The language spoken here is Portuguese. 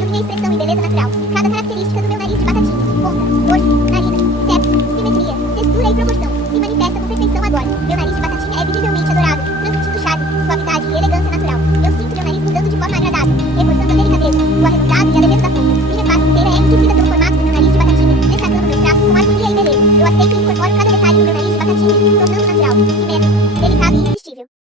revelando minha expressão e beleza natural. Cada característica do meu nariz de batatinha, ponta, dorso, narinas, septo, simetria, textura e proporção, se manifesta com perfeição agora. Meu nariz de batatinha é visivelmente adorável, transmitindo charme, suavidade e elegância natural. Eu sinto meu nariz